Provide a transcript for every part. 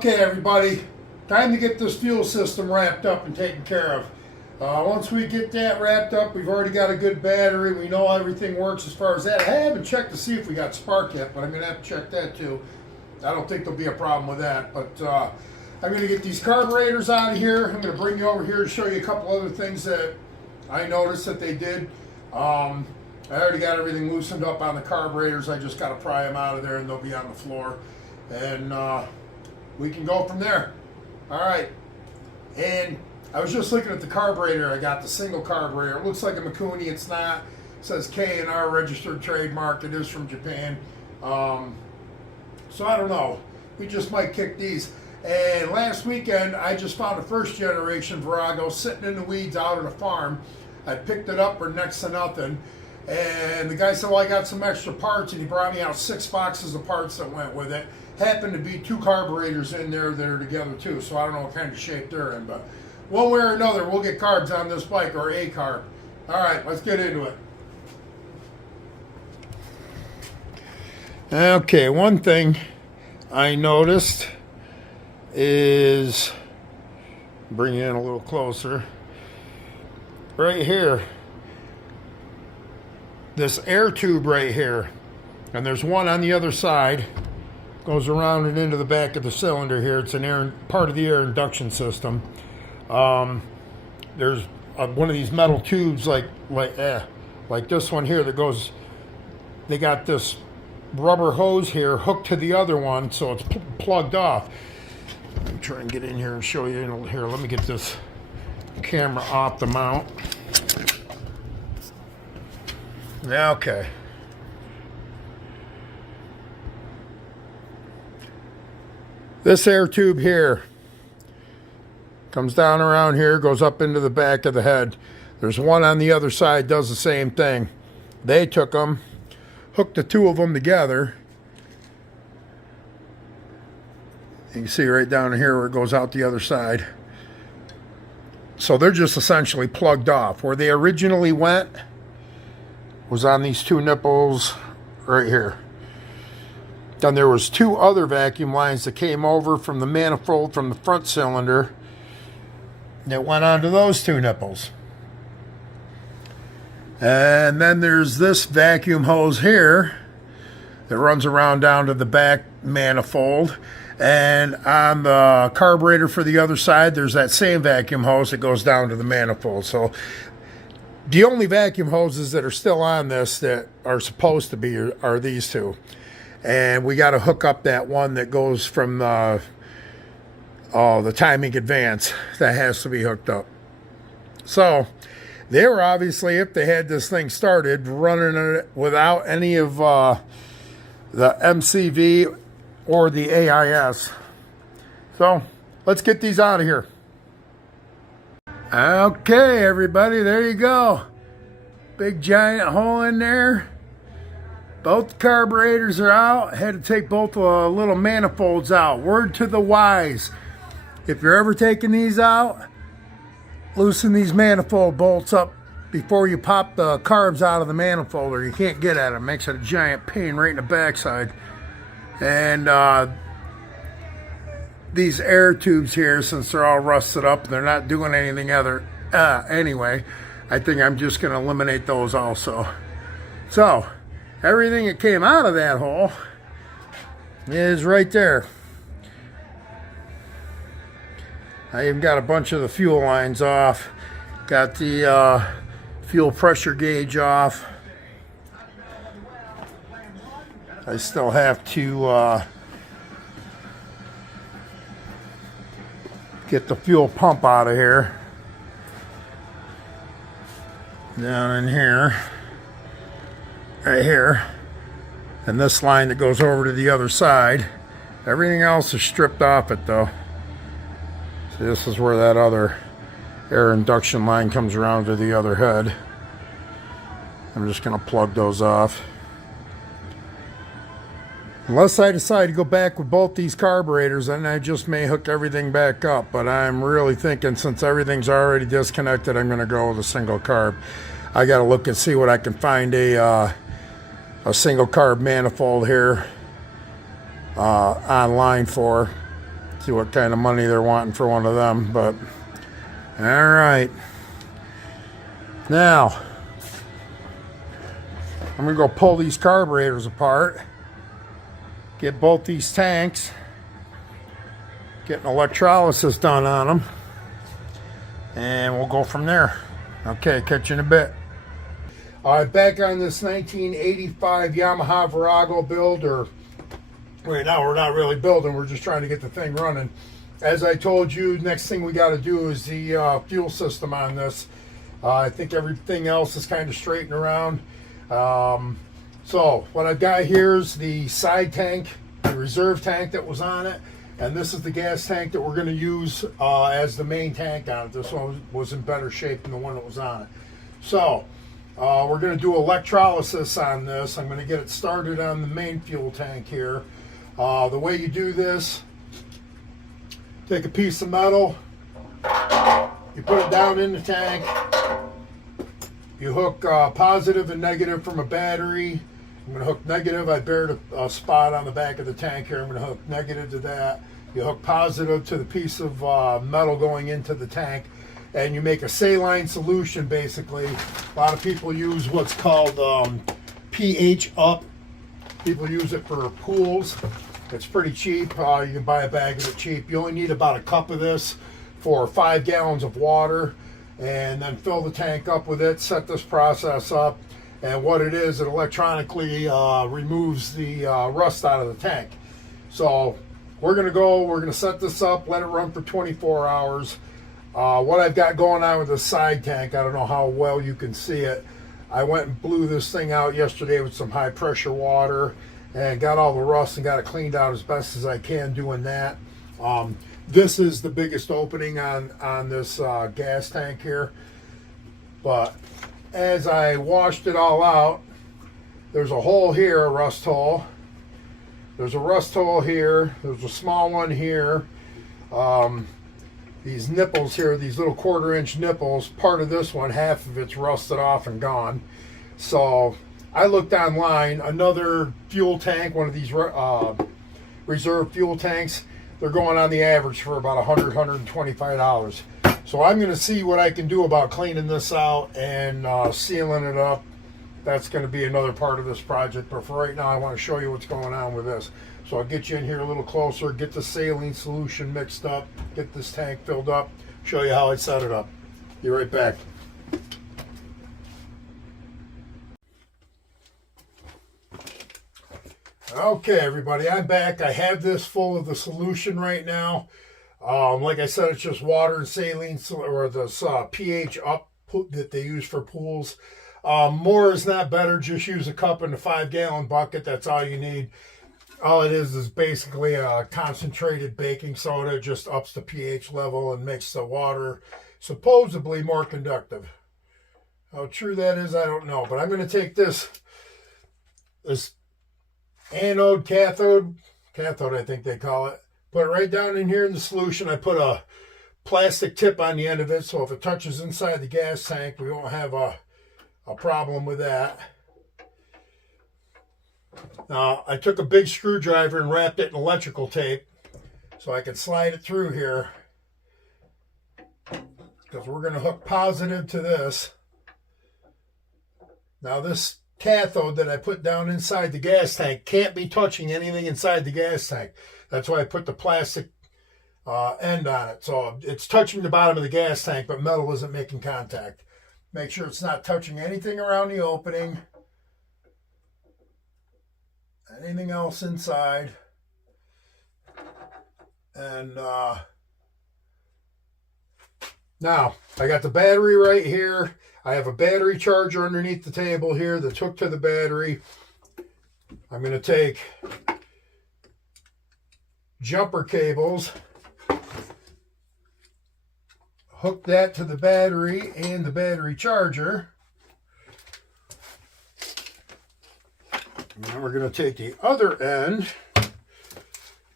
Okay, everybody, time to get this fuel system wrapped up and taken care of. Once we get that wrapped up, we've already got a good battery. We know everything works as far as that. I haven't checked to see if we got spark yet, but I'm going to have to check that too. I don't think there'll be a problem with that. But I'm going to get these carburetors out of here. I'm going to bring you over here to show you a couple other things that I noticed that they did. I already got everything loosened up on the carburetors. I just got to pry them out of there and they'll be on the floor. And we can go from there. All right. And I was just looking at the carburetor. I got the single carburetor. It looks like a Mikuni. It's not. It says K&R registered trademark. It is from Japan. So I don't know. We just might kick these. And last weekend, I just found a first generation Virago sitting in the weeds out at a farm. I picked it up for next to nothing. And the guy said, well, I got some extra parts. And he brought me out 6 boxes of parts that went with it. Happened to be 2 carburetors in there that are together too. So I don't know what kind of shape they're in. But one way or another, we'll get carbs on this bike, or a carb. All right, let's get into it. Okay, one thing I noticed is, bring it in a little closer, right here, this air tube right here, and there's one on the other side, goes around and into the back of the cylinder here. It's an part of the air induction system. There's one of these metal tubes like this one here that goes, they got this rubber hose here hooked to the other one, so it's plugged off. Let me try and get in here and show you. Here, let me get this camera off the mount. Yeah, okay. This air tube here comes down around here, goes up into the back of the head. There's one on the other side, does the same thing. They took them, hooked the 2 of them together. You can see right down here where it goes out the other side. So they're just essentially plugged off. Where they originally went was on these 2 nipples right here. Then there was 2 other vacuum lines that came over from the manifold from the front cylinder that went onto those 2 nipples. And then there's this vacuum hose here that runs around down to the back manifold. And on the carburetor for the other side, there's that same vacuum hose that goes down to the manifold. So the only vacuum hoses that are still on this that are supposed to be are these 2. And we got to hook up that one that goes from the timing advance. That has to be hooked up. So they were obviously, if they had this thing started, running it without any of the MCV or the AIS. So let's get these out of here. Okay, everybody, there you go. Big giant hole in there. Both carburetors are out. Had to take both little manifolds out. Word to the wise. If you're ever taking these out, loosen these manifold bolts up before you pop the carbs out of the manifold, or you can't get at them. Makes it a giant pain right in the backside. And these air tubes here, since they're all rusted up, they're not doing anything other anyway, I think I'm just going to eliminate those also. So everything that came out of that hole is right there. I even got a bunch of the fuel lines off. Got the fuel pressure gauge off. I still have to get the fuel pump out of here. Down in here. Right here. And this line that goes over to the other side. Everything else is stripped off it though. See, this is where that other air induction line comes around to the other head. I'm just going to plug those off. Unless I decide to go back with both these carburetors, then I just may hook everything back up. But I'm really thinking, since everything's already disconnected, I'm going to go with a single carb. I got to look and see what I can find a single carb manifold here online for. See what kind of money they're wanting for one of them, but all right. Now, I'm gonna go pull these carburetors apart, get both these tanks, get an electrolysis done on them, and we'll go from there. Okay, catch you in a bit. All right, back on this 1985 Yamaha Virago build, or right now we're not really building, we're just trying to get the thing running. As I told you, next thing we got to do is the fuel system on this. I think everything else is kind of straightened around. So what I've got here is the side tank, the reserve tank that was on it, and this is the gas tank that we're going to use as the main tank on it. This one was in better shape than the one that was on it. So we're going to do electrolysis on this. I'm going to get it started on the main fuel tank here. The way you do this, take a piece of metal, you put it down in the tank, you hook positive and negative from a battery. I'm going to hook negative. I buried a spot on the back of the tank here. I'm going to hook negative to that. You hook positive to the piece of metal going into the tank, and you make a saline solution basically. A lot of people use what's called pH up. People use it for pools. It's pretty cheap. You can buy a bag of it cheap. You only need about a cup of this for 5 gallons of water, and then fill the tank up with it, set this process up, and what it is, it electronically removes the rust out of the tank. So we're gonna set this up, let it run for 24 hours. What I've got going on with the side tank, I don't know how well you can see it. I went and blew this thing out yesterday with some high pressure water and got all the rust and got it cleaned out as best as I can doing that. This is the biggest opening on this gas tank here. But as I washed it all out, there's a hole here, a rust hole. There's a rust hole here. There's a small one here. These nipples here, these little 1/4-inch nipples, part of this one, half of it's rusted off and gone. So I looked online, another fuel tank, one of these reserve fuel tanks, they're going on the average for about $100, $125. So I'm going to see what I can do about cleaning this out and sealing it up. That's going to be another part of this project, but for right now I want to show you what's going on with this. So I'll get you in here a little closer, get the saline solution mixed up, get this tank filled up, show you how I set it up. Be right back. Okay, everybody, I'm back. I have this full of the solution right now. Like I said, it's just water and saline, or this pH up that they use for pools. More is not better. Just use a cup in a 5-gallon bucket. That's all you need. All it is basically a concentrated baking soda. It just ups the pH level and makes the water supposedly more conductive. How true that is, I don't know. But I'm going to take this anode, cathode I think they call it, put it right down in here in the solution. I put a plastic tip on the end of it, so if it touches inside the gas tank, we won't have a problem with that. Now, I took a big screwdriver and wrapped it in electrical tape so I could slide it through here, because we're going to hook positive to this. Now, this cathode that I put down inside the gas tank can't be touching anything inside the gas tank. That's why I put the plastic end on it. So it's touching the bottom of the gas tank, but metal isn't making contact. Make sure it's not touching anything around the opening. Anything else inside. And now I got the battery right here. I have a battery charger underneath the table here that's hooked to the battery. I'm going to take jumper cables, hook that to the battery and the battery charger. And then we're going to take the other end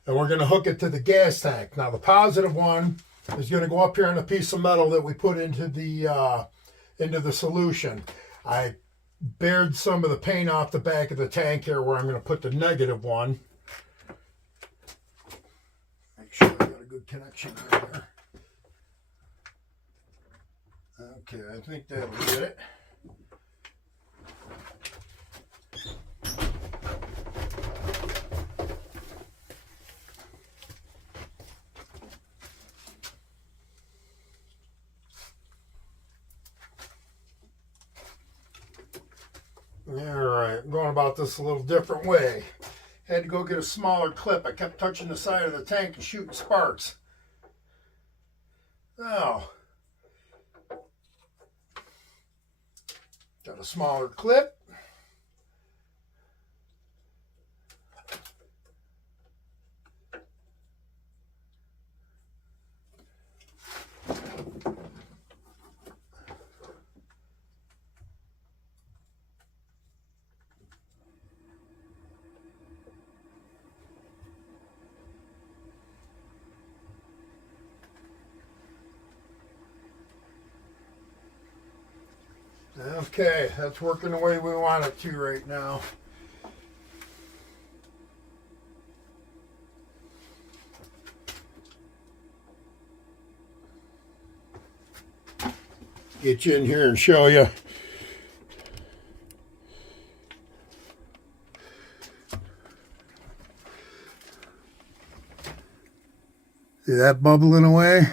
and we're going to hook it to the gas tank. Now the positive one is going to go up here on a piece of metal that we put into the solution. I bared some of the paint off the back of the tank here where I'm going to put the negative one. Make sure I got a good connection right there. Okay, I think that'll get it. Alright, I'm going about this a little different way. Had to go get a smaller clip. I kept touching the side of the tank and shooting sparks. Now, got a smaller clip. Okay, that's working the way we want it to right now. Get you in here and show you. See that bubbling away?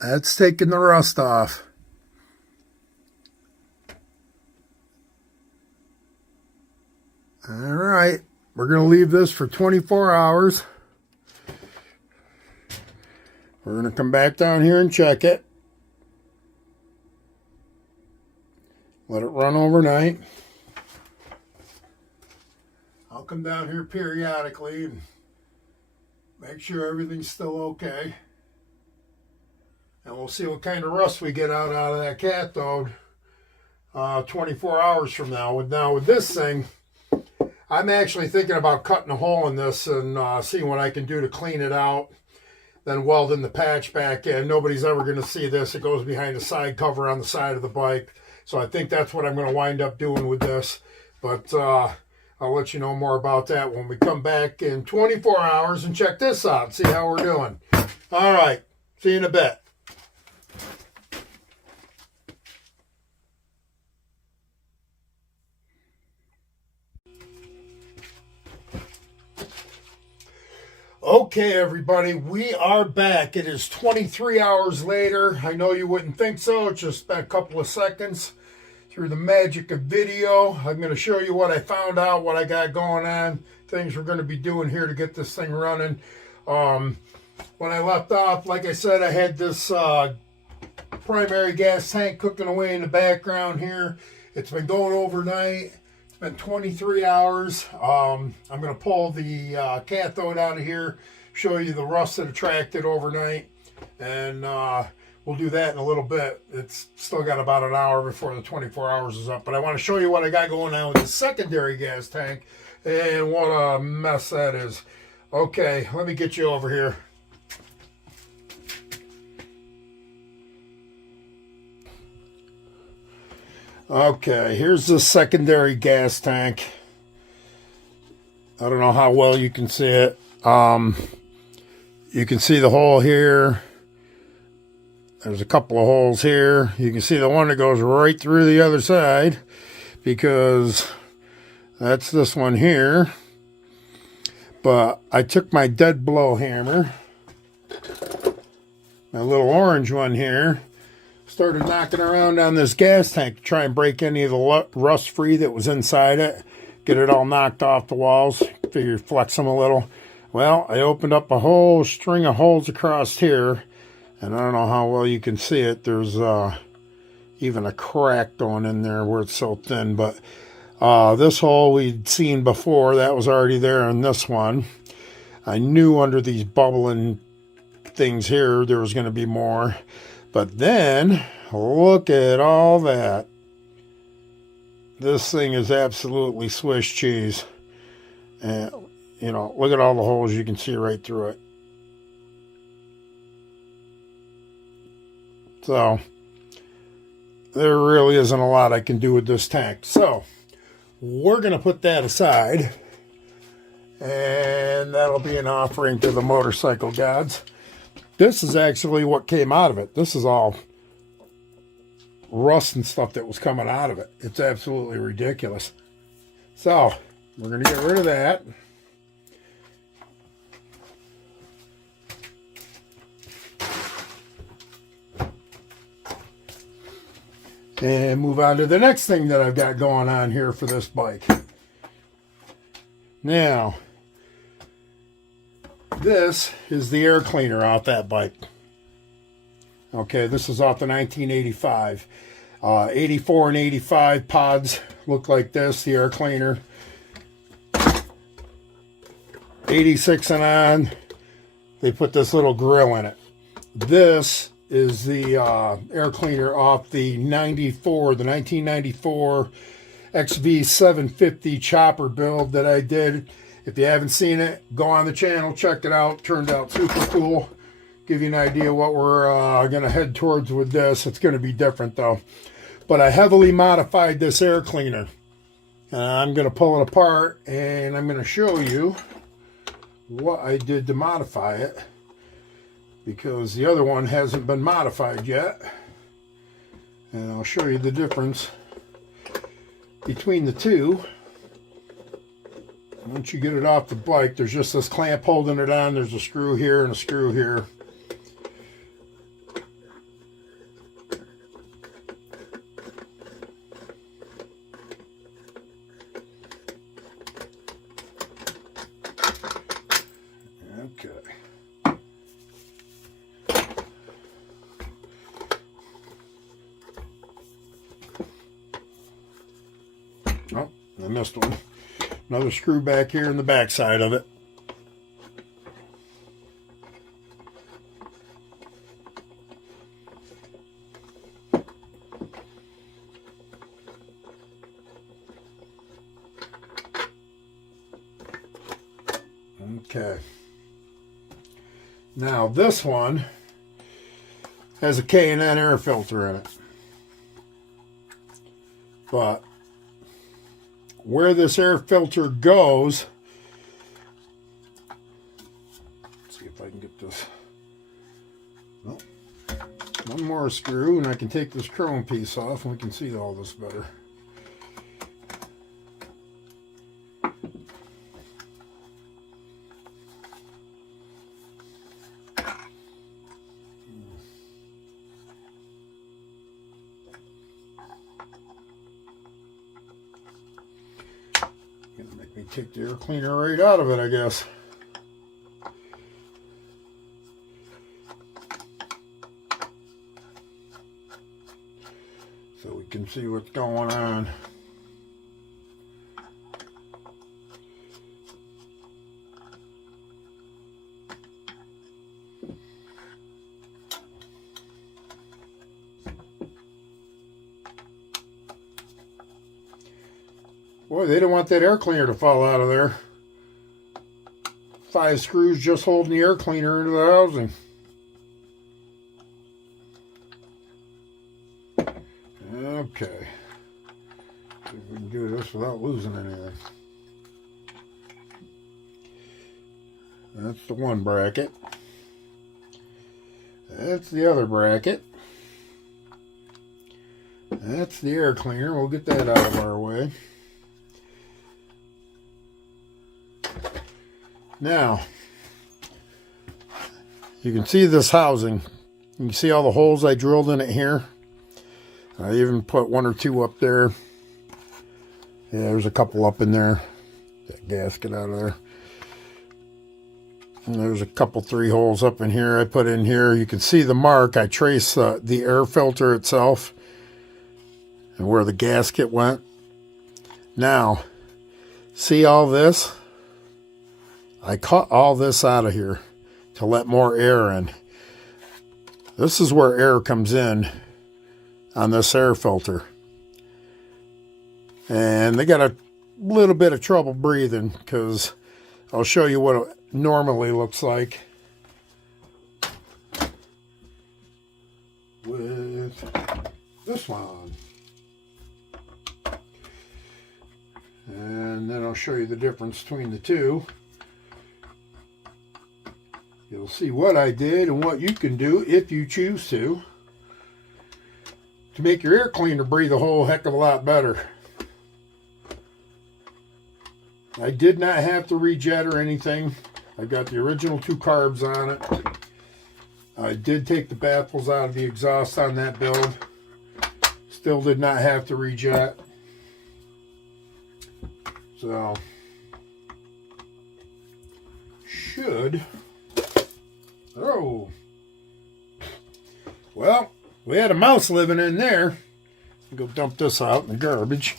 That's taking the rust off. All right, we're going to leave this for 24 hours. We're going to come back down here and check it. Let it run overnight. I'll come down here periodically and make sure everything's still okay. And we'll see what kind of rust we get out of that cathode 24 hours from now. Now with this thing, I'm actually thinking about cutting a hole in this and seeing what I can do to clean it out. Then welding the patch back in. Nobody's ever going to see this. It goes behind the side cover on the side of the bike. So I think that's what I'm going to wind up doing with this. But I'll let you know more about that when we come back in 24 hours and check this out and see how we're doing. All right. See you in a bit. Okay, everybody, we are back. It is 23 hours later. I know you wouldn't think so. It's just been a couple of seconds. Through the magic of video, I'm going to show you what I found out, what I got going on, things we're going to be doing here to get this thing running. When I left off, like I said, I had this primary gas tank cooking away in the background here. It's been going overnight. Been 23 hours. I'm going to pull the cathode out of here, show you the rust that attracted overnight, and we'll do that in a little bit. It's still got about an hour before the 24 hours is up, but I want to show you what I got going on with the secondary gas tank and what a mess that is. Okay, let me get you over here. Okay, here's the secondary gas tank. I don't know how well you can see it. You can see the hole here. There's a couple of holes here. You can see the one that goes right through the other side because that's this one here. But I took my dead blow hammer, my little orange one here, started knocking around on this gas tank to try and break any of the rust free that was inside it, get it all knocked off the walls, figure flex them a little. Well, I opened up a whole string of holes across here, and I don't know how well you can see it. There's even a crack going in there where it's so thin, but this hole we'd seen before, that was already there in this one. I knew under these bubbling things here there was going to be more. But then, look at all that. This thing is absolutely Swiss cheese. And, you know, look at all the holes. You can see right through it. So, there really isn't a lot I can do with this tank. So, we're going to put that aside. And that'll be an offering to the motorcycle gods. This is actually what came out of it. This is all rust and stuff that was coming out of it. It's absolutely ridiculous. So we're going to get rid of that. And move on to the next thing that I've got going on here for this bike. Now, this is the air cleaner off that bike. Okay, this is off the 1985. 84 and 85 pods look like this, the air cleaner. 86 and on, they put this little grill in it. This is the air cleaner off the 1994 XV750 chopper build that I did. If you haven't seen it, go on the channel, check it out. Turned out super cool. Give you an idea what we're going to head towards with this. It's going to be different though. But I heavily modified this air cleaner. I'm going to pull it apart and I'm going to show you what I did to modify it, because the other one hasn't been modified yet. And I'll show you the difference between the two. Once you get it off the bike, there's just this clamp holding it on. There's a screw here and a screw here. Okay. Oh, I missed one. Another screw back here in the back side of it. Okay. Now this one has a K&N air filter in it. But where this air filter goes, let's see if I can get this. Oh, one more screw and I can take this chrome piece off and we can see all this better. Take the air cleaner right out of it, I guess. So we can see what's going on. Boy, they don't want that air cleaner to fall out of there. 5 screws just holding the air cleaner into the housing. Okay. See if we can do this without losing anything. That's the one bracket. That's the other bracket. That's the air cleaner. We'll get that out of our way. Now, you can see this housing. You can see all the holes I drilled in it here. I even put 1 or 2 up there. Yeah, there's a couple up in there. That gasket out of there. And there's a couple 3 holes up in here I put in here. You can see the mark. I traced the air filter itself and where the gasket went. Now, see all this? I cut all this out of here to let more air in. This is where air comes in on this air filter. And they got a little bit of trouble breathing because I'll show you what it normally looks like with this one. And then I'll show you the difference between the two. you'll see what I did and what you can do if you choose to make your air cleaner breathe a whole heck of a lot better. I did not have to rejet or anything. I got the original 2 carbs on it. I did take the baffles out of the exhaust on that build. Still did not have to rejet. So, should. Oh. Well, we had a mouse living in there. Go dump this out in the garbage.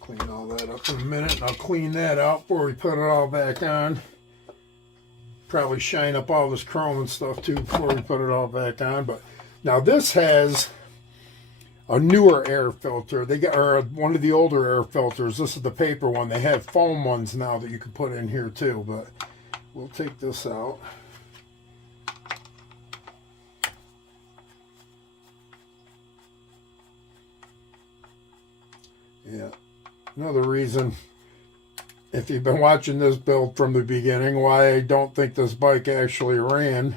Clean all that up in a minute, and I'll clean that out before we put it all back on. Probably shine up all this chrome and stuff too before we put it all back on. But now this has a newer air filter. They got, or one of the older air filters. This is the paper one. They have foam ones now that you can put in here too, but we'll take this out. Yeah, another reason, if you've been watching this build from the beginning, why I don't think this bike actually ran.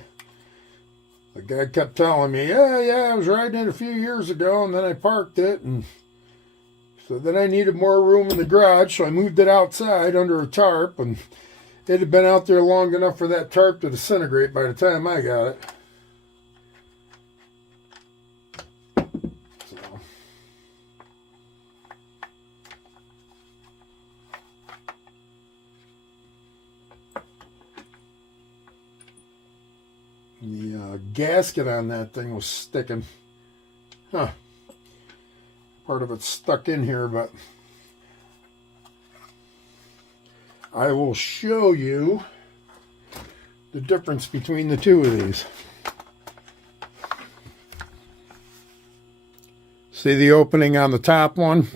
The guy kept telling me, yeah, I was riding it a few years ago, and then I parked it, and so then I needed more room in the garage, so I moved it outside under a tarp, and it had been out there long enough for that tarp to disintegrate by the time I got it. So. The gasket on that thing was sticking. Huh. Part of it's stuck in here, but I will show you the difference between the two of these. See the opening on the top one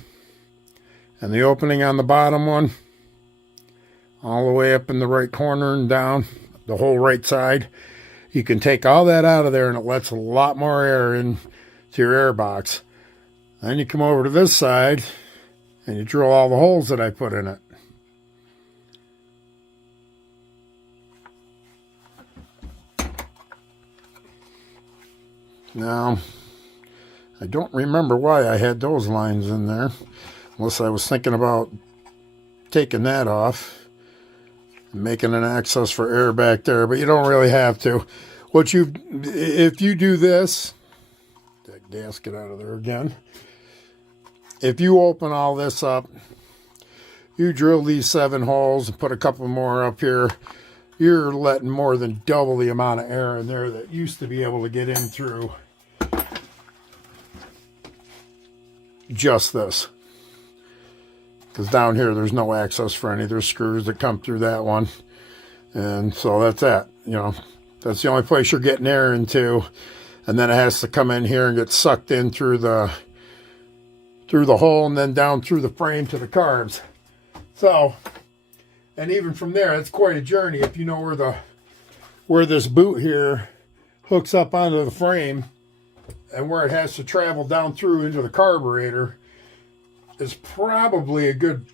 and the opening on the bottom one? All the way up in the right corner and down the whole right side. You can take all that out of there and it lets a lot more air in to your air box. Then you come over to this side and you drill all the holes that I put in it. Now, I don't remember why I had those lines in there, unless I was thinking about taking that off. Making an access for air back there, but you don't really have to. If you do this, that gasket out of there again. If you open all this up, you drill these 7 holes and put a couple more up here, you're letting more than double the amount of air in there that used to be able to get in through just this. Because down here there's no access for any. There's screws that come through that one, and so that's that. You know, that's the only place you're getting air into, and then it has to come in here and get sucked in through the hole and then down through the frame to the carbs. So, and even from there, it's quite a journey. If you know where this boot here hooks up onto the frame and where it has to travel down through into the carburetor, is probably a good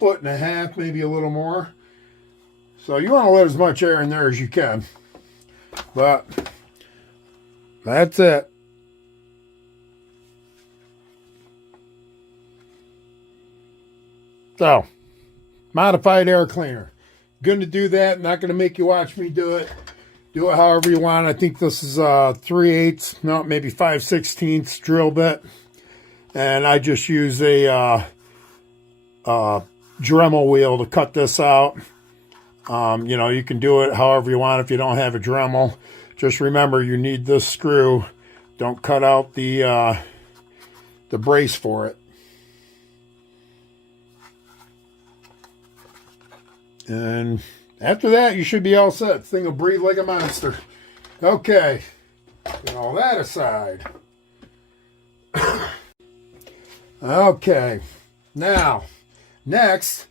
1.5 feet, maybe a little more. So you want to let as much air in there as you can. But that's it. So, modified air cleaner. Going to do that. Not going to make you watch me do it. Do it however you want. I think this is 3/8, no, maybe 5/16 drill bit. And I just use a Dremel wheel to cut this out. You know, you can do it however you want if you don't have a Dremel. Just remember, you need this screw. Don't cut out the brace for it. And after that, you should be all set. This thing will breathe like a monster. Okay, put all that aside. Okay, now, next,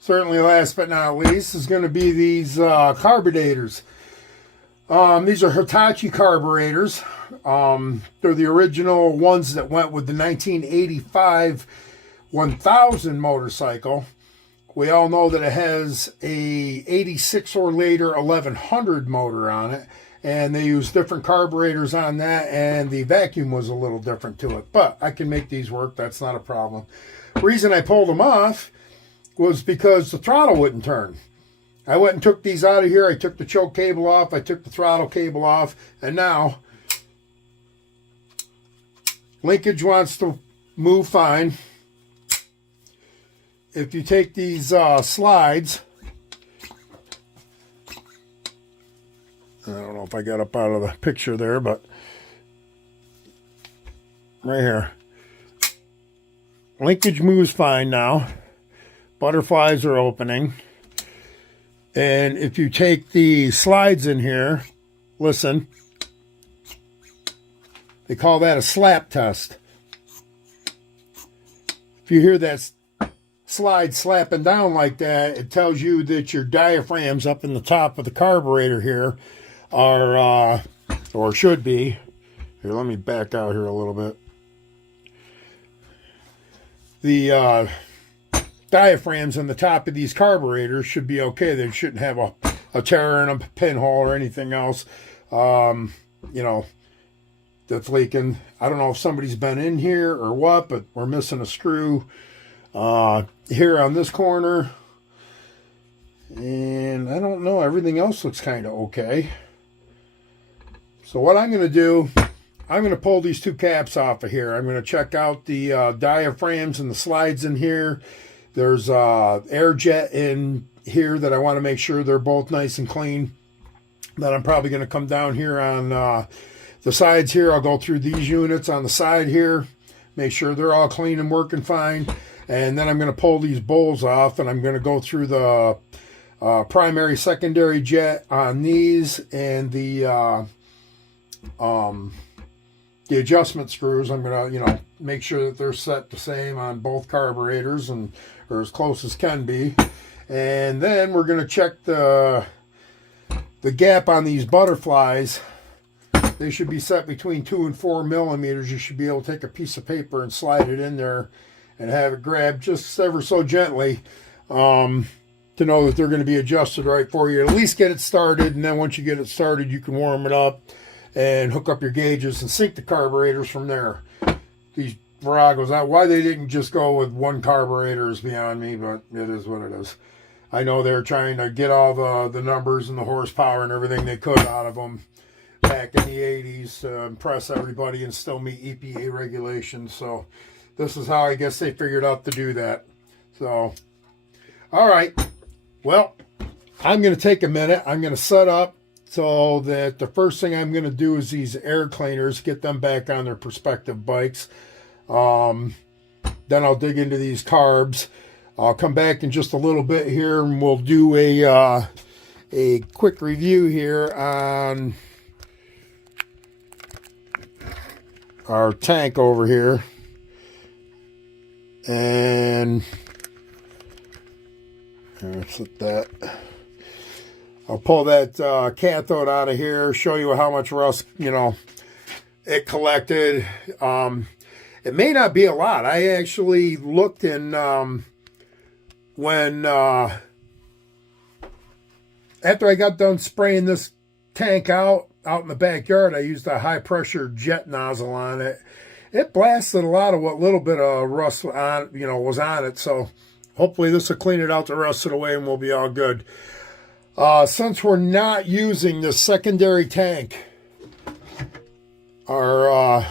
certainly last but not least, is going to be these carburetors. These are Hitachi carburetors. They're the original ones that went with the 1985 1000 motorcycle. We all know that it has a 86 or later 1100 motor on it, and they use different carburetors on that, and the vacuum was a little different to it. But I can make these work. That's not a problem. The reason I pulled them off was because the throttle wouldn't turn. I went and took these out of here. I took the choke cable off. I took the throttle cable off. And now, linkage wants to move fine. If you take these slides, I don't know if I got up out of the picture there, but right here. Linkage moves fine now. Butterflies are opening. And if you take the slides in here, listen, they call that a slap test. If you hear that slide slapping down like that, it tells you that your diaphragms up in the top of the carburetor here are, or should be. Here, let me back out here a little bit. The diaphragms on the top of these carburetors should be okay. They shouldn't have a tear in a pinhole or anything else, you know, that's leaking. I don't know if somebody's been in here or what, but we're missing a screw here on this corner. And I don't know, everything else looks kind of okay. So what I'm going to do, I'm going to pull these two caps off of here. I'm going to check out the diaphragms and the slides in here. There's air jet in here that I want to make sure they're both nice and clean. Then I'm probably going to come down here on the sides here. I'll go through these units on the side here, make sure they're all clean and working fine. And then I'm going to pull these bowls off, and I'm going to go through the primary, secondary jet on these, and the adjustment screws. I'm going to, you know, make sure that they're set the same on both carburetors, and or as close as can be. And then we're going to check the gap on these butterflies. They should be set between 2 and 4 millimeters. You should be able to take a piece of paper and slide it in there and have it grabbed just ever so gently to know that they're going to be adjusted right for you. At least get it started, and then once you get it started, you can warm it up and hook up your gauges and sync the carburetors from there. These Viragos, why they didn't just go with one carburetor is beyond me, but it is what it is. I know they're trying to get all the numbers and the horsepower and everything they could out of them back in the 80s to impress everybody and still meet EPA regulations. So this is how I guess they figured out to do that. So, all right. Well, I'm going to take a minute. I'm going to set up so that the first thing I'm going to do is these air cleaners, get them back on their respective bikes. Then I'll dig into these carbs. I'll come back in just a little bit here, and we'll do a quick review here on our tank over here. And let's let that. I'll pull that cathode out of here, show you how much rust, you know, it collected. It may not be a lot. I actually looked in when after I got done spraying this tank out in the backyard, I used a high pressure jet nozzle on it. It blasted a lot of what little bit of rust on, you know, was on it. So hopefully this will clean it out the rest of the way, and we'll be all good. Since we're not using the secondary tank, our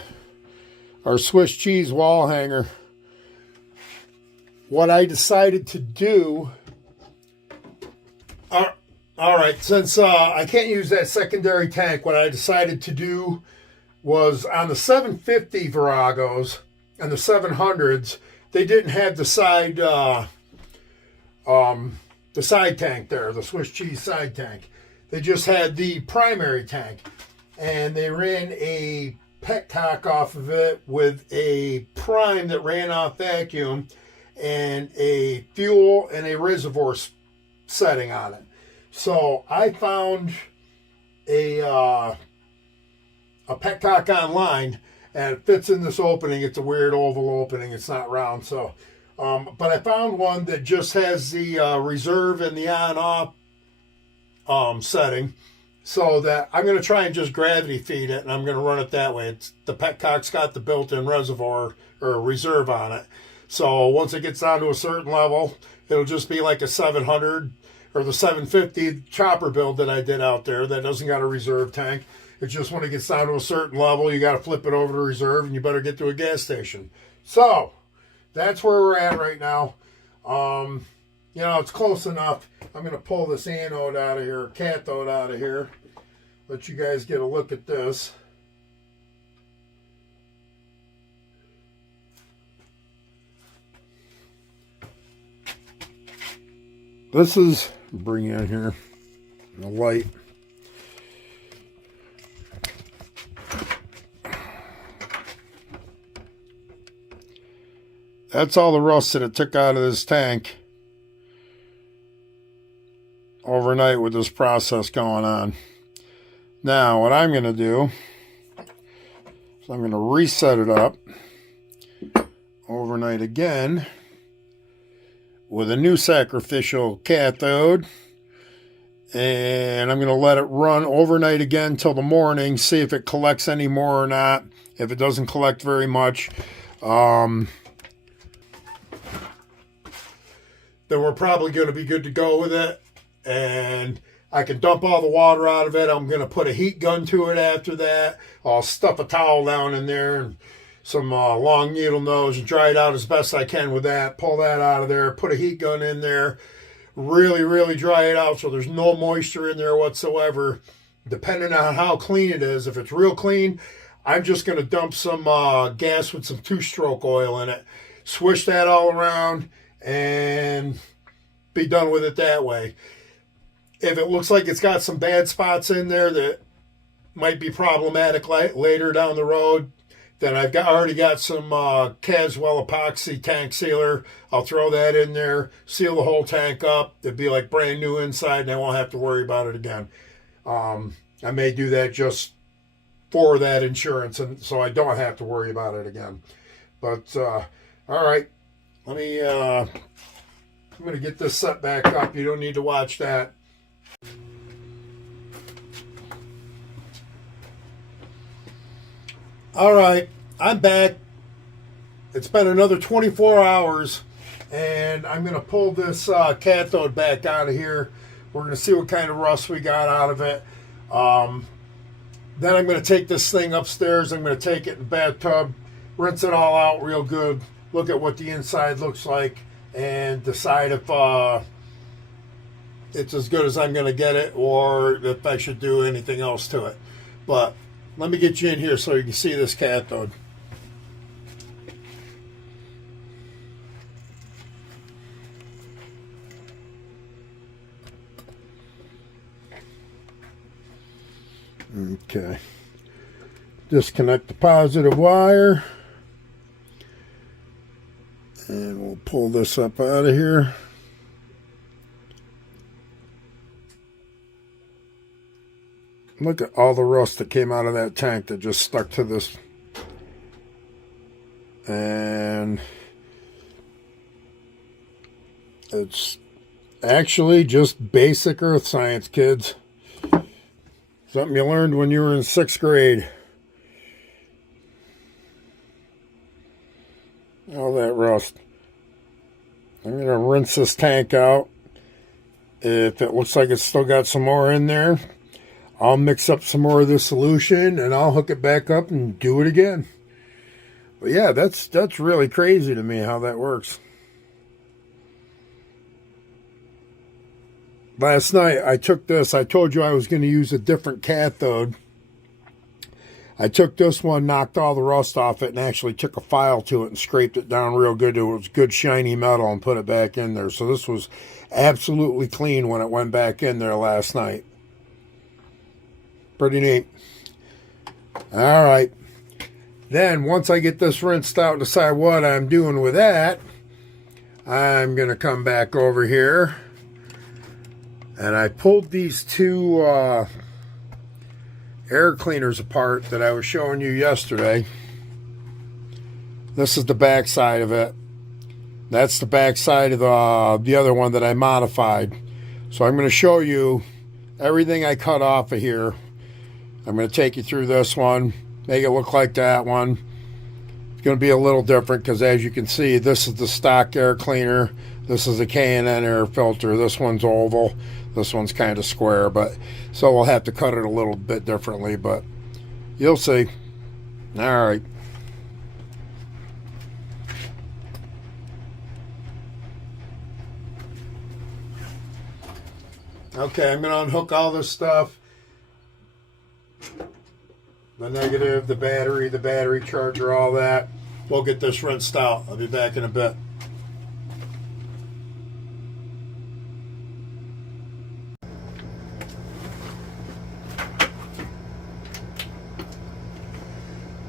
Swiss cheese wall hanger, what I decided to do, all right, since I can't use that secondary tank, what I decided to do was on the 750 Viragos and the 700s, they didn't have the side tank there, the Swiss cheese side tank. They just had the primary tank, and they ran a petcock off of it with a prime that ran off vacuum and a fuel and a reservoir setting on it. So I found a petcock online, and it fits in this opening. It's a weird oval opening. It's not round. So, but I found one that just has the reserve and the on-off setting, so that I'm going to try and just gravity feed it, and I'm going to run it that way. The petcock's got the built-in reservoir or reserve on it. So once it gets down to a certain level, it'll just be like a 700 or the 750 chopper build that I did out there that doesn't got a reserve tank. It's just when it gets down to a certain level, you got to flip it over to reserve, and you better get to a gas station. So that's where we're at right now. You know, it's close enough. I'm going to pull this anode out of here, cathode out of here. Let you guys get a look at this. This is, bring in here the light. That's all the rust that it took out of this tank overnight with this process going on. Now, what I'm going to do is I'm going to reset it up overnight again with a new sacrificial cathode, and I'm going to let it run overnight again till the morning, see if it collects any more or not. If it doesn't collect very much, then we're probably going to be good to go with it, and I can dump all the water out of it. I'm going to put a heat gun to it after that. I'll stuff a towel down in there and some long needle nose and dry it out as best I can with that. Pull that out of there, put a heat gun in there, really dry it out so there's no moisture in there whatsoever, depending on how clean it is. If it's real clean, I'm just going to dump some gas with some two-stroke oil in it, swish that all around, and be done with it that way. If it looks like it's got some bad spots in there that might be problematic later down the road, then I've already got some Caswell epoxy tank sealer. I'll throw that in there, seal the whole tank up. It'd be like brand new inside, and I won't have to worry about it again. I may do that just for that insurance, and so I don't have to worry about it again. But all right, let me. I'm going to get this set back up. You don't need to watch that. All right, I'm back. It's been another 24 hours, and I'm going to pull this cathode back out of here. We're going to see what kind of rust we got out of it. Then I'm going to take this thing upstairs. I'm going to take it in the bathtub, rinse it all out real good, look at what the inside looks like, and decide if it's as good as I'm going to get it or if I should do anything else to it. But let me get you in here so you can see this cathode. Okay. Disconnect the positive wire. And we'll pull this up out of here. Look at all the rust that came out of that tank that just stuck to this. And it's actually just basic earth science, kids. Something you learned when you were in 6th grade. All that rust. I'm going to rinse this tank out. If it looks like it's still got some more in there, I'll mix up some more of this solution and I'll hook it back up and do it again. But yeah, that's really crazy to me how that works. Last night I took this. I told you I was going to use a different cathode. I took this one, knocked all the rust off it, and actually took a file to it and scraped it down real good. It was good shiny metal and put it back in there. So this was absolutely clean when it went back in there last night. Pretty neat. All right. Then once I get this rinsed out and decide what I'm doing with that, I'm going to come back over here. And I pulled these two air cleaners apart that I was showing you yesterday. This is the back side of it. That's the back side of the other one that I modified. So I'm going to show you everything I cut off of here. I'm going to take you through this one, make it look like that one. It's going to be a little different because, as you can see, this is the stock air cleaner. This is a K&N air filter. This one's oval. This one's kind of square, but so we'll have to cut it a little bit differently, but you'll see. All right. Okay, I'm going to unhook all this stuff. The negative, the battery charger, all that. We'll get this rinsed out. I'll be back in a bit.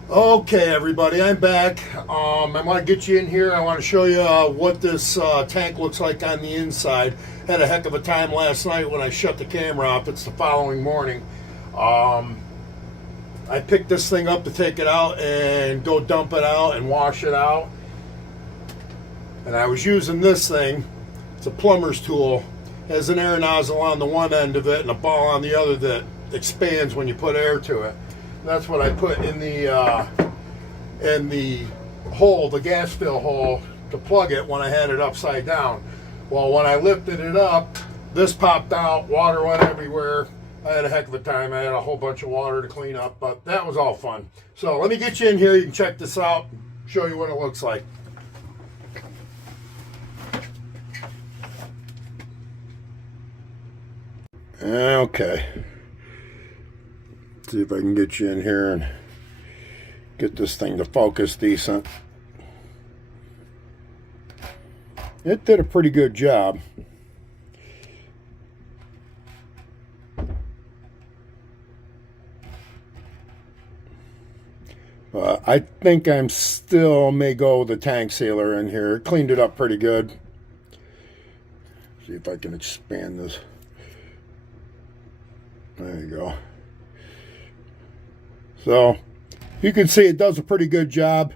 Okay, everybody, I'm back. I want to get you in here. I want to show you what this tank looks like on the inside. Had a heck of a time last night when I shut the camera off. It's the following morning. I picked this thing up to take it out and go dump it out and wash it out. And I was using this thing. It's a plumber's tool. It has an air nozzle on the one end of it and a ball on the other that expands when you put air to it. And that's what I put in the hole, the gas fill hole, to plug it when I had it upside down. Well, when I lifted it up, this popped out, water went everywhere. I had a heck of a time. I had a whole bunch of water to clean up, but that was all fun. So let me get you in here. You can check this out, show you what it looks like. Okay. See if I can get you in here and get this thing to focus decent. It did a pretty good job. I think I'm still may go with the tank sealer in here. It cleaned it up pretty good. See if I can expand this. There you go. So you can see it does a pretty good job.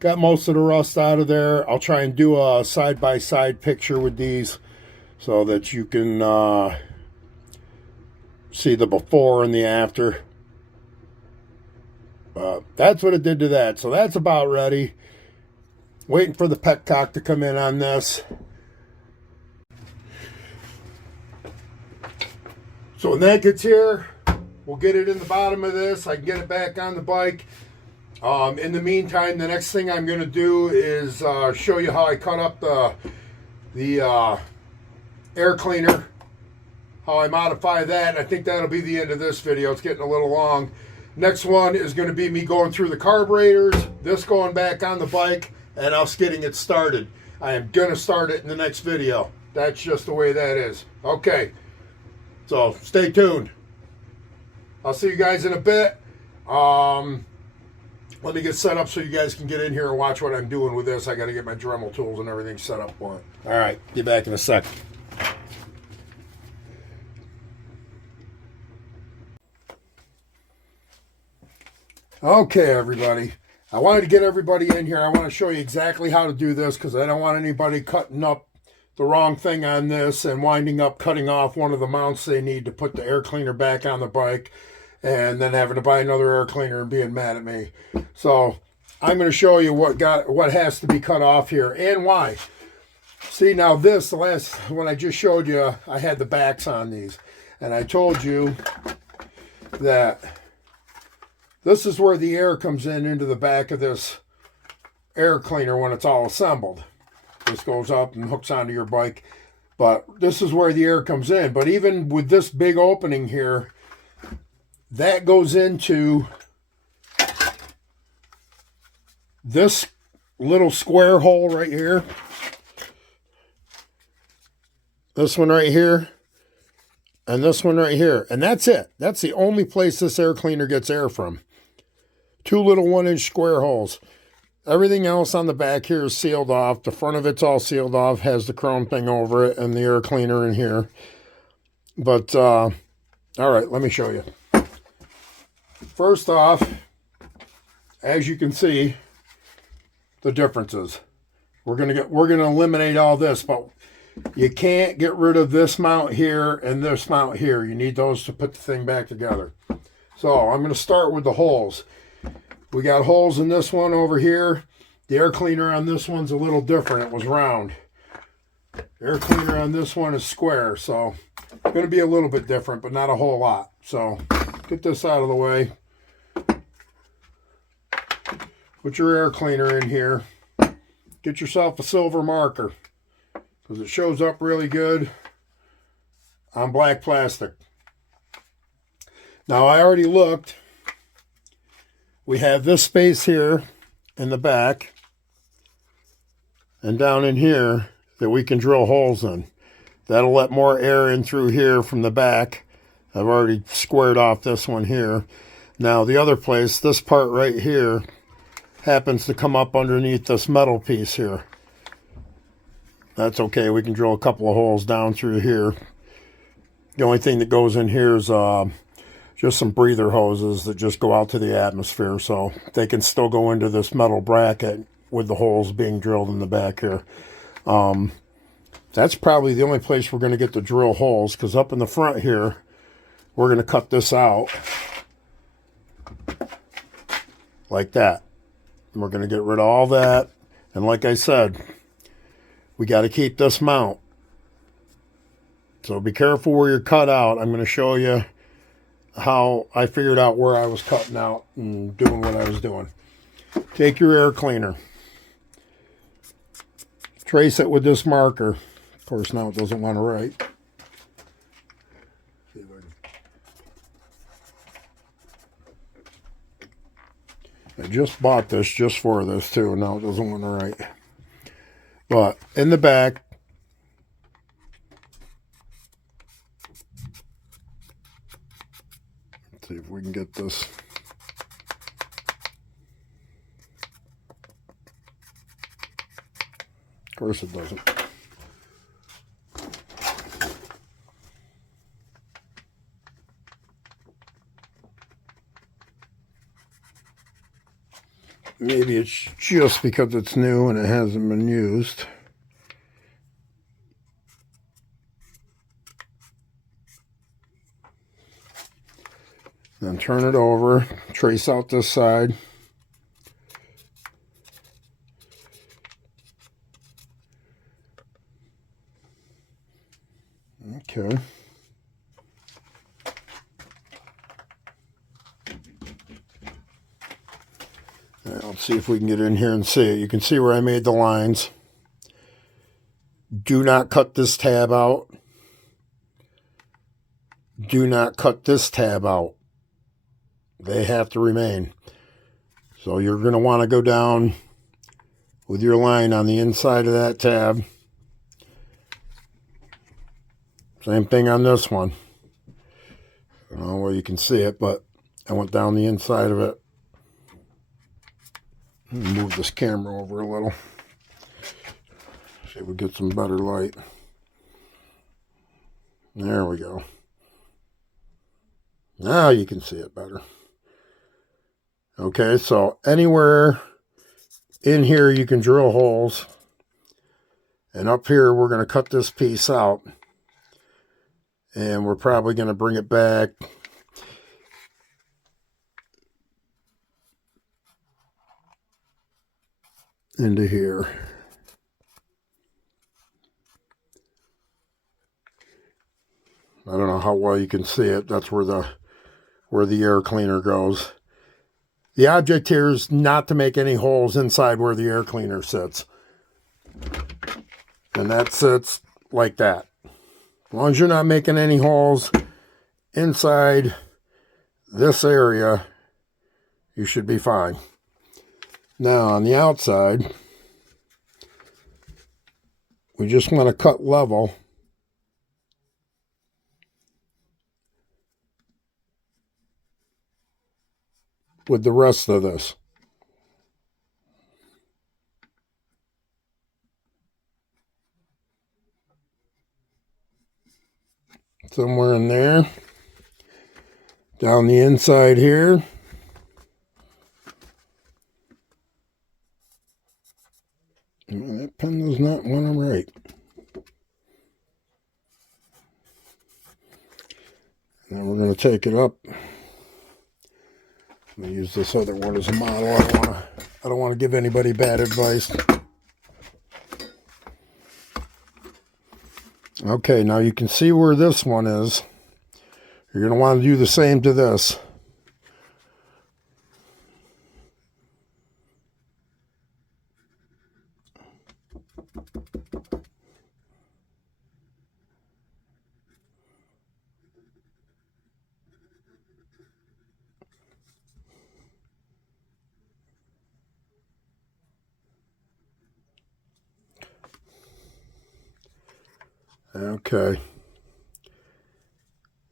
Got most of the rust out of there. I'll try and do a side-by-side picture with these so that you can see the before and the after. That's what it did to that. So that's about ready. Waiting for the petcock to come in on this. So when that gets here, we'll get it in the bottom of this. I can get it back on the bike. In the meantime, the next thing I'm going to do is show you how I cut up the air cleaner, how I modify that. I think that'll be the end of this video. It's getting a little long. Next one is going to be me going through the carburetors, this going back on the bike, and us getting it started. I am going to start it in the next video. That's just the way that is. Okay, so stay tuned. I'll see you guys in a bit. Let me get set up so you guys can get in here and watch what I'm doing with this. I got to get my Dremel tools and everything set up for it. All right, be back in a sec. Okay, everybody. I wanted to get everybody in here. I want to show you exactly how to do this because I don't want anybody cutting up the wrong thing on this and winding up cutting off one of the mounts they need to put the air cleaner back on the bike and then having to buy another air cleaner and being mad at me. So I'm going to show you what has to be cut off here and why. See, now this, when I just showed you, I had the backs on these. And I told you that this is where the air comes into the back of this air cleaner when it's all assembled. This goes up and hooks onto your bike. But this is where the air comes in. But even with this big opening here, that goes into this little square hole right here. This one right here. And this one right here. And that's it. That's the only place this air cleaner gets air from. Two little 1-inch square holes. Everything else on the back here is sealed off. The front of it's all sealed off. Has the chrome thing over it and the air cleaner in here. But, all right, let me show you. First off, as you can see, the differences. We're gonna eliminate all this, but you can't get rid of this mount here and this mount here. You need those to put the thing back together. So I'm gonna start with the holes. We got holes in this one over here. The air cleaner on this one's a little different. It was round. Air cleaner on this one is square, so it's going to be a little bit different, but not a whole lot. So get this out of the way. Put your air cleaner in here. Get yourself a silver marker because it shows up really good on black plastic. Now I already looked. We have this space here in the back and down in here that we can drill holes in. That'll let more air in through here from the back. I've already squared off this one here. Now the other place, this part right here, happens to come up underneath this metal piece here. That's okay, we can drill a couple of holes down through here. The only thing that goes in here is just some breather hoses that just go out to the atmosphere, so they can still go into this metal bracket with the holes being drilled in the back here. That's probably the only place we're going to get to drill holes, because up in the front here, we're going to cut this out like that. And we're going to get rid of all that. And like I said, we got to keep this mount. So be careful where you're cut out. I'm going to show you how I figured out where I was cutting out and doing what I was doing. Take your air cleaner. Trace it with this marker. Of course, now it doesn't want to write. I just bought this just for this too. Now it doesn't want to write. But in the back, let's see if we can get this. Of course it doesn't. Maybe it's just because it's new and it hasn't been used. Then turn it over, trace out this side. Okay. Let's see if we can get in here and see it. You can see where I made the lines. Do not cut this tab out. Do not cut this tab out. They have to remain. So you're going to want to go down with your line on the inside of that tab. Same thing on this one. I don't know where you can see it, but I went down the inside of it. Move this camera over a little. See if we get some better light. There we go. Now you can see it better. Okay, so anywhere in here you can drill holes. And up here we're going to cut this piece out. And we're probably going to bring it back into here. I don't know how well you can see it. That's where the air cleaner goes. The object here is not to make any holes inside where the air cleaner sits. And that sits like that. As long as you're not making any holes inside this area, you should be fine. Now on the outside, we just want to cut level with the rest of this. Somewhere in there. Down the inside here. That pen does not want to write. Now we're going to take it up. I'm going to use this other one as a model. I don't want to give anybody bad advice. Okay, now you can see where this one is. You're going to want to do the same to this. Okay.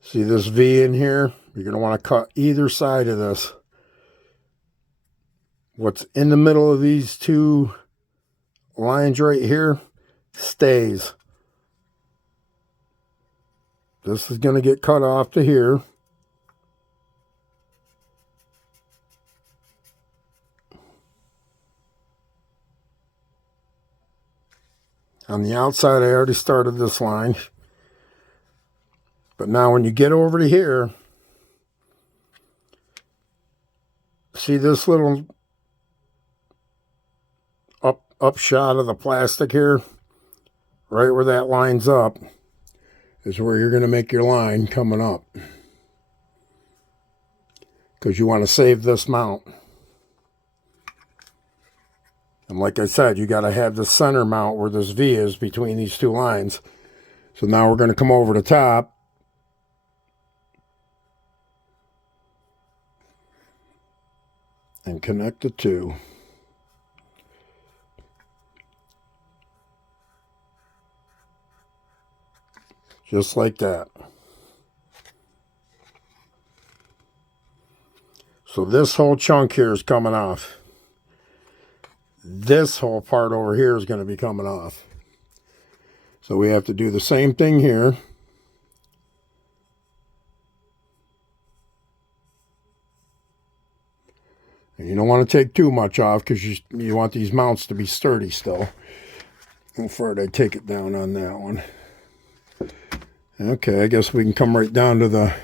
See this V in here? You're going to want to cut either side of this. What's in the middle of these two lines right here stays. This is going to get cut off to here. On the outside, I already started this line. But now when you get over to here, see this little up shot of the plastic here? Right where that lines up is where you're going to make your line coming up. Because you want to save this mount. And like I said, you got to have the center mount where this V is between these two lines. So now we're going to come over the top. And connect the two. Just like that. So this whole chunk here is coming off. This whole part over here is going to be coming off. So we have to do the same thing here. And you don't want to take too much off because you want these mounts to be sturdy still. How far did I take it down on that one? Okay, I guess we can come right down to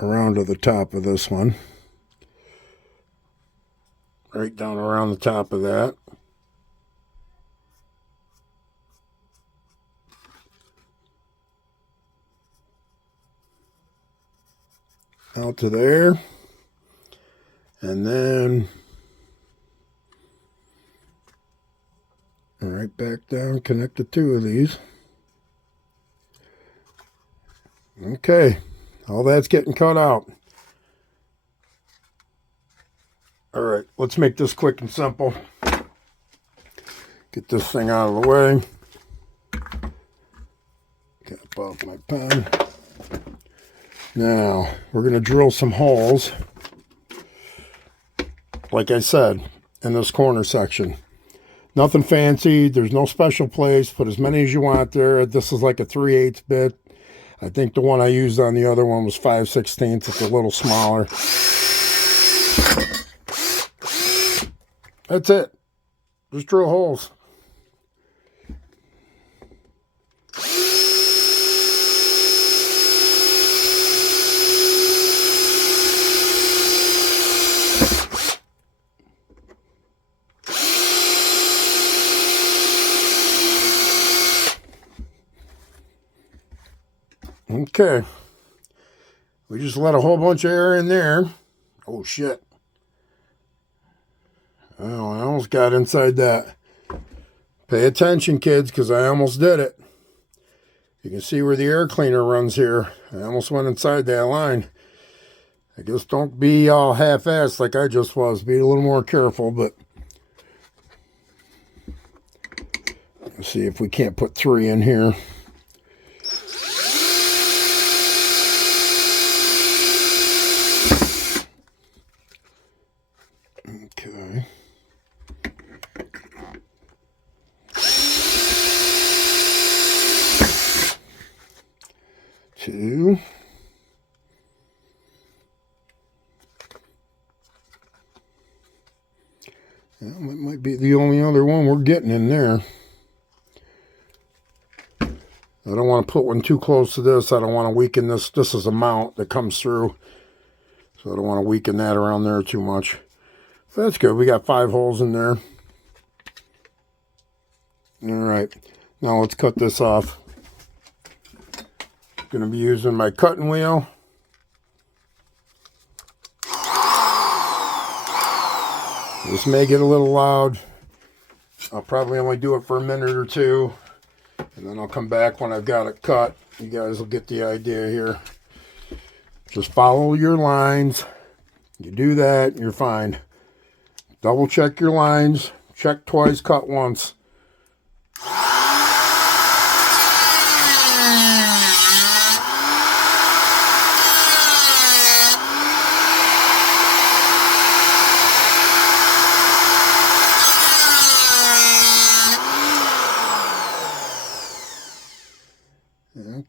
around to the top of this one. Right down around the top of that. Out to there. And then right back down, connect the two of these. Okay, all that's getting cut out. All right, let's make this quick and simple. Get this thing out of the way. Cap off my pen. Now, we're going to drill some holes. Like I said, in this corner section. Nothing fancy. There's no special place. Put as many as you want there. This is like a 3/8 bit. I think the one I used on the other one was 5/16. It's a little smaller. That's it. Just drill holes. Okay. We just let a whole bunch of air in there. Oh, shit. Oh, I almost got inside that. Pay attention, kids, because I almost did it. You can see where the air cleaner runs here. I almost went inside that line. I guess don't be all half-assed like I just was. Be a little more careful, but let's see if we can't put 3 in here. Okay. Two. It might be the only other one we're getting in there. I don't want to put one too close to this. I don't want to weaken this. This is a mount that comes through. So I don't want to weaken that around there too much. So that's good. We got 5 holes in there. Alright. Now let's cut this off. Going to be using my cutting wheel. This may get a little loud. I'll probably only do it for a minute or two. And then I'll come back when I've got it cut. You guys will get the idea here. Just follow your lines. You do that, you're fine. Double check your lines. Check twice, cut once.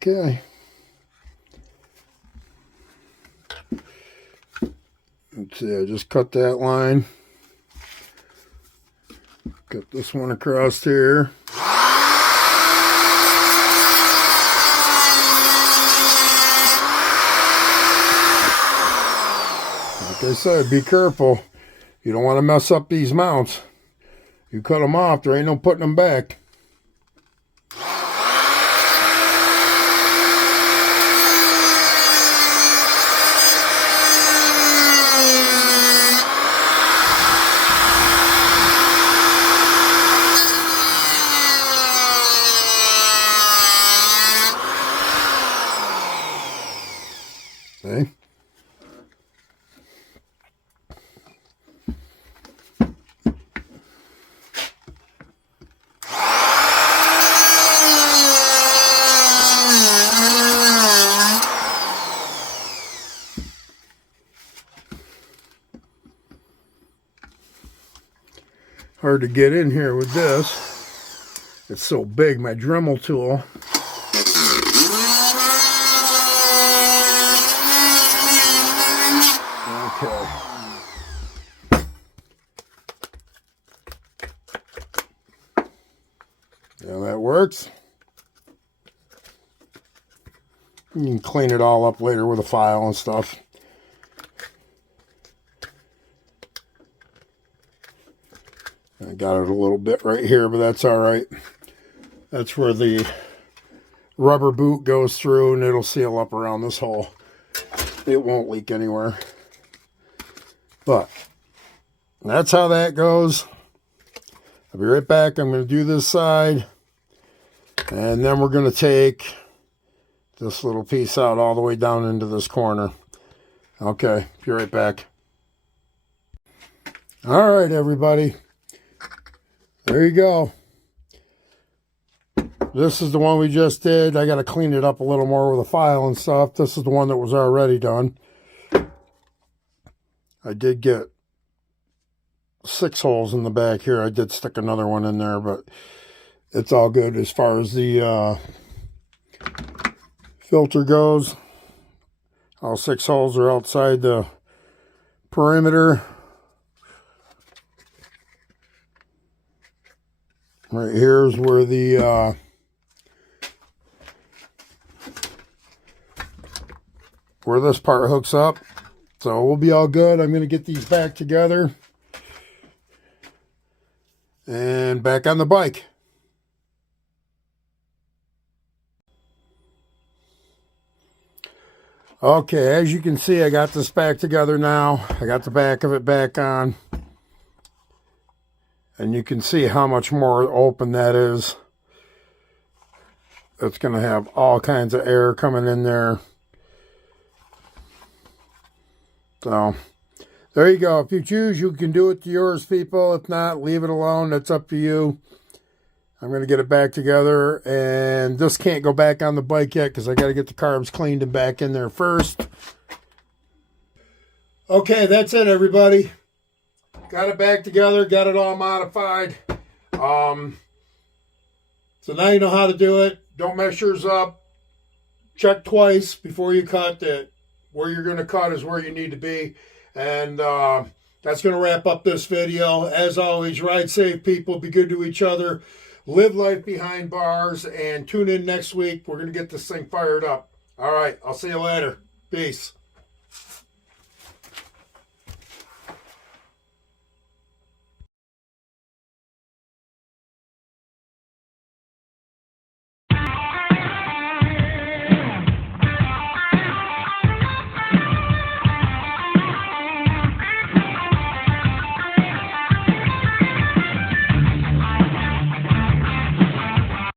Okay. Let's see, I just cut that line. Cut this one across here. Like I said, be careful. You don't want to mess up these mounts. You cut them off, there ain't no putting them back. See? Hard to get in here with this. It's so big, my Dremel tool. Okay. Yeah, that works. You can clean it all up later with a file and stuff. I got it a little bit right here, but that's all right. That's where the rubber boot goes through, and it'll seal up around this hole. It won't leak anywhere. But that's how that goes. I'll be right back. I'm going to do this side, and then we're going to take this little piece out all the way down into this corner. Okay, be right back. All right, everybody. There you go. This is the one we just did. I got to clean it up a little more with a file and stuff. This is the one that was already done. I did get 6 holes in the back here. I did stick another one in there, but it's all good as far as the filter goes. All 6 holes are outside the perimeter. Right here is where the where this part hooks up. So we'll be all good. I'm going to get these back together and back on the bike. Okay, as you can see, I got this back together now. I got the back of it back on. And you can see how much more open that is. It's going to have all kinds of air coming in there. So, there you go. If you choose, you can do it to yours, people. If not, leave it alone. That's up to you. I'm going to get it back together. And this can't go back on the bike yet because I got to get the carbs cleaned and back in there first. Okay, that's it, everybody. Got it back together. Got it all modified. So now you know how to do it. Don't mess yours up. Check twice before you cut that. Where you're going to cut is where you need to be. And That's going to wrap up this video. As always, ride safe, people. Be good to each other. Live life behind bars. And tune in next week. We're going to get this thing fired up. All right. I'll see you later. Peace.